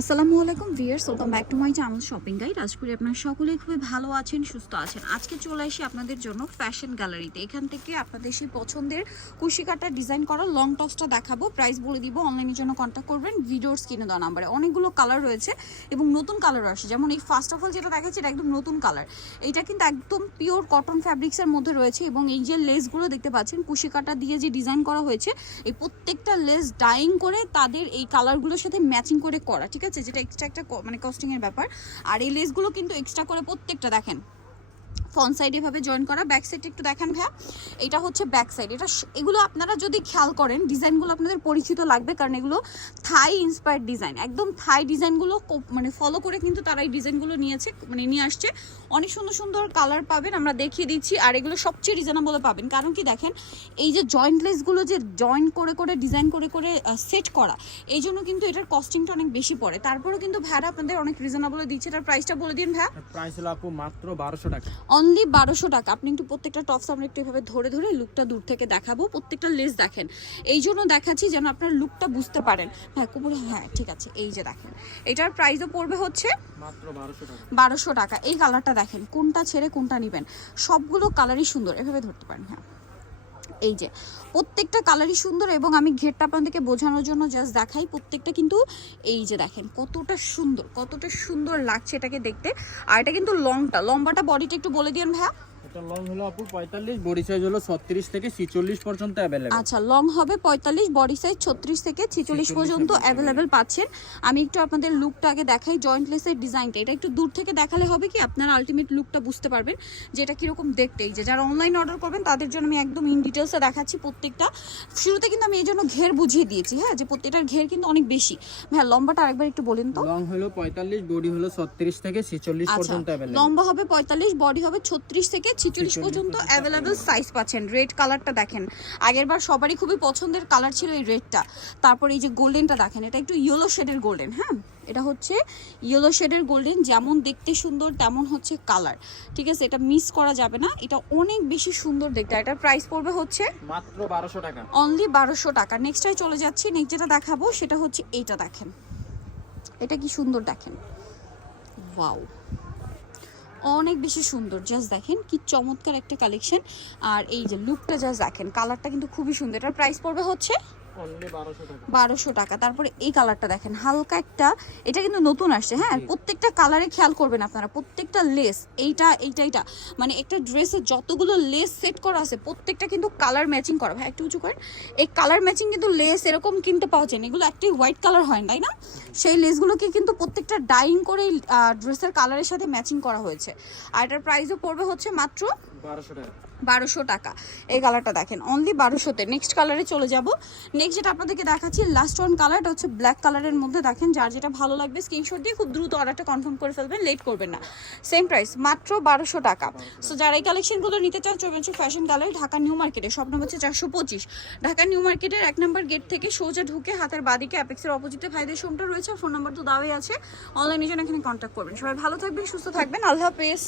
আসসালামু আলাইকুম viewers welcome back to my channel shopping guide. আজ করি আপনারা সকলেই খুবই ভালো আছেন, সুস্থ আছেন। আজকে চলে আসি আপনাদের জন্য ফ্যাশন গ্যালারিতে। এখান থেকে আপনাদের সেই পছন্দের কুশি কাটার ডিজাইন করা লং টপসটা দেখাবো। প্রাইস বলে দিব, অনলাইনের জন্য কন্ট্যাক্ট করবেন, ভিডিওর স্ক্রিনে দেওয়া নাম্বারে। অনেকগুলো কালার রয়েছে এবং নতুন কালারও আসে। যেমন এই ফার্স্ট অফ অল যেটা দেখাচ্ছি, এটা একদম নতুন কালার। এটা কিন্তু একদম পিওর কটন ফ্যাব্রিক্সের মধ্যে রয়েছে এবং এই যে লেসগুলো দেখতে পাচ্ছেন কুশি কাটা দিয়ে যে ডিজাইন করা হয়েছে, এই প্রত্যেকটা লেস ডাইং করে তাদের এই কালারগুলোর সাথে ম্যাচিং করে করা। ঠিক আছে? যেটা এক্সট্রা একটা মানে কস্টিং এর ব্যাপার। আর এই লেসগুলো কিন্তু এক্সট্রা করে প্রত্যেকটা, দেখেন। ফ্রন্ট সাইড এভাবে জয়েন করা ব্যাক সাইড একটু দেখেন ভাইয়া। এটা হচ্ছে ব্যাক সাইড এটা এগুলো আপনারা যদি খেয়াল করেন ডিজাইনগুলো আপনাদের পরিচিত লাগবে কারণ এগুলো থাই ইন্সপায়ার্ড ডিজাইন একদম থাই ডিজাইনগুলো মানে ফলো করে কিন্তু তারা এই ডিজাইনগুলো নিয়েছে মানে নিয়ে আসছে। অনেক সুন্দর সুন্দর কালার পাবেন আমরা দেখিয়ে দিচ্ছি। আর এগুলো সবচেয়ে রিজনেবল পাবেন। কারণ কি দেখেন এই যে জয়েন্ট লেসগুলো যে জয়েন করে করে ডিজাইন করে করে সেট করা এই জন্য কিন্তু এটার কস্টিংটা অনেক বেশি পড়ে। তারপরেও কিন্তু ভাড়া আপনাদের অনেক রিজনেবল দিচ্ছে। এটার প্রাইসটা বলে দিন ভাইয়া। প্রাইস হলো আপু মাত্র বারোশো টাকা। অনলি বারোশো টাকা। আপনি একটু প্রত্যেকটা টপস আমরা একটু এভাবে ধরে ধরে লুকটা দূর থেকে দেখাবো। প্রত্যেকটা লেস দেখেন। এই জন্য দেখাচ্ছি যেন আপনার লুকটা বুঝতে পারেন। হ্যাঁ কুপুরে হ্যাঁ ঠিক আছে এই যে দেখেন। এটার প্রাইসও পড়বে হচ্ছে মাত্র বারোশো টাকা। বারোশো টাকা। এই কালারটা দেখেন কোনটা ছেড়ে কোনটা নেবেন। সবগুলো কালারই সুন্দর এভাবে ধরতে পারেন হ্যাঁ। এই যে, প্রত্যেকটা কালারই সুন্দর এবং আমি ঘেরটা আপনাদেরকে বোঝানোর জন্য জাস্ট দেখাই। প্রত্যেকটা কিন্তু এই যে দেখেন, কতটা সুন্দর কতটা সুন্দর লাগছে এটাকে দেখতে। আর এটা কিন্তু লংটা, লম্বাটা বডিটা একটু বলে দিন ভাইয়া। এটা লং হলো আপু পঁয়তাল্লিশ বডি সাইজ হলো থেকে ছিচল্লিশ পর্যন্ত অ্যাভেলেবেল আচ্ছা লং হবে পঁয়তাল্লিশ বডি সাইজ ছত্রিশ থেকে ছিচল্লিশ 46 পর্যন্ত পাচ্ছেন। আমি একটু আপনাদের লুকটা আগে দেখাই জয়েন্ট লেসের ডিজাইনটা এটা একটু দূর থেকে দেখালে হবে কি আপনার আলটিমেট লুকটা বুঝতে পারবেন যে এটা কীরকম দেখতে। এই যে যারা অনলাইন অর্ডার করবেন তাদের জন্য আমি একদম ইন ডিটেলসে দেখাচ্ছি প্রত্যেকটা। শুরুতে কিন্তু আমি এই জন্য ঘের বুঝিয়ে দিয়েছি হ্যাঁ যে প্রত্যেকটার ঘের কিন্তু অনেক বেশি। হ্যাঁ লম্বাটা আরেকবার একটু বলেন তো। লং হলো পঁয়তাল্লিশ বডি হলো ছত্রিশ থেকে ছিচল্লিশ আচ্ছা পর্যন্ত লম্বা হবে পঁয়তাল্লিশ বডি হবে ছত্রিশ থেকে ছিচল্লিশ পর্যন্ত অ্যাভেলেবেল সাইজ পাচ্ছেন। রেড কালারটা দেখেন। আগের বার সবারই খুবই পছন্দের কালার ছিল এই রেডটা তারপর এই যে গোল্ডেনটা দেখেন এটা একটু ইয়েলো শেডের গোল্ডেন হ্যাঁ? এটা হচ্ছে ইয়েলো শেডের গোল্ডেন যেমন দেখতে সুন্দর তেমন হচ্ছে কালার ঠিক আছে এটা মিস করা যাবে না। এটা অনেক বেশি সুন্দর দেখতে। এটার প্রাইস পড়বে হচ্ছে মাত্র বারোশো টাকা। অনলি বারোশো টাকা। নেক্সটটাই চলে যাচ্ছি। নেক্সট যেটা দেখাবো সেটা হচ্ছে এইটা দেখেন। এটা কি সুন্দর দেখেন। ওয়াও অনেক বেশি সুন্দর। জাস্ট দেখেন কি চমৎকার একটা কালেকশন আর এই যে লুকটা জাস্ট দেখেন কালারটা কিন্তু খুবই সুন্দর। এটার প্রাইস পড়বে হচ্ছে বারোশো টাকা। তারপরে এই কালারটা দেখেন হালকা একটা এটা কিন্তু নতুন আসছে হ্যাঁ? প্রত্যেকটা কালারে খেয়াল করবেন আপনারা প্রত্যেকটা লেস এইটা এইটা এইটা। মানে একটা ড্রেসে যতগুলো লেস সেট করা আছে প্রত্যেকটা কিন্তু কালার ম্যাচিং করা। ভাই একটু উঁচু করেন এই কালার ম্যাচিং কিন্তু লেস এরকম কিনতে পাওয়া যায় না। এগুলো একটি হোয়াইট কালার হয় না তাই না? সেই লেসগুলোকে কিন্তু প্রত্যেকটা ডাইং করে ড্রেসের কালারের সাথে ম্যাচিং করা হয়েছে। আর এটার প্রাইসও পড়বে হচ্ছে মাত্র বারোশো টাকা। বারোশো টাকা। এই কালারটা দেখেন অনলি বারোশোতে। নেক্সট কালারে চলে যাব। নেক্সট যেটা আপনাদেরকে দেখাচ্ছি লাস্ট ওয়ান কালারটা হচ্ছে ব্ল্যাক কালারের মধ্যে দেখেন, যার যেটা ভালো লাগবে স্ক্রিনশট দিয়ে খুব দ্রুত অর্ডারটা কনফার্ম করে ফেলবেন লেট করবেন না। সেম প্রাইস মাত্র বারোশো টাকা। সো যারা এই কালেকশনগুলো নিতে চান চলবেন ফ্যাশন গ্যালারি ঢাকা নিউ মার্কেটে সব নম্বর হচ্ছে চারশো পঁচিশ। ঢাকা নিউ মার্কেটের এক নম্বর গেট থেকে সোজা ঢুকে হাতের বাদিকে অ্যাপেক্সের অপোজিটে ভাইদের শোমটা রয়েছে ফোন নাম্বার তো দেওয়াই আছে। অনলাইনে জন্য এখানে কন্ট্যাক্ট করবেন। সবাই ভালো থাকবেন, সুস্থ থাকবেন। আল্লাহ হাফেজ।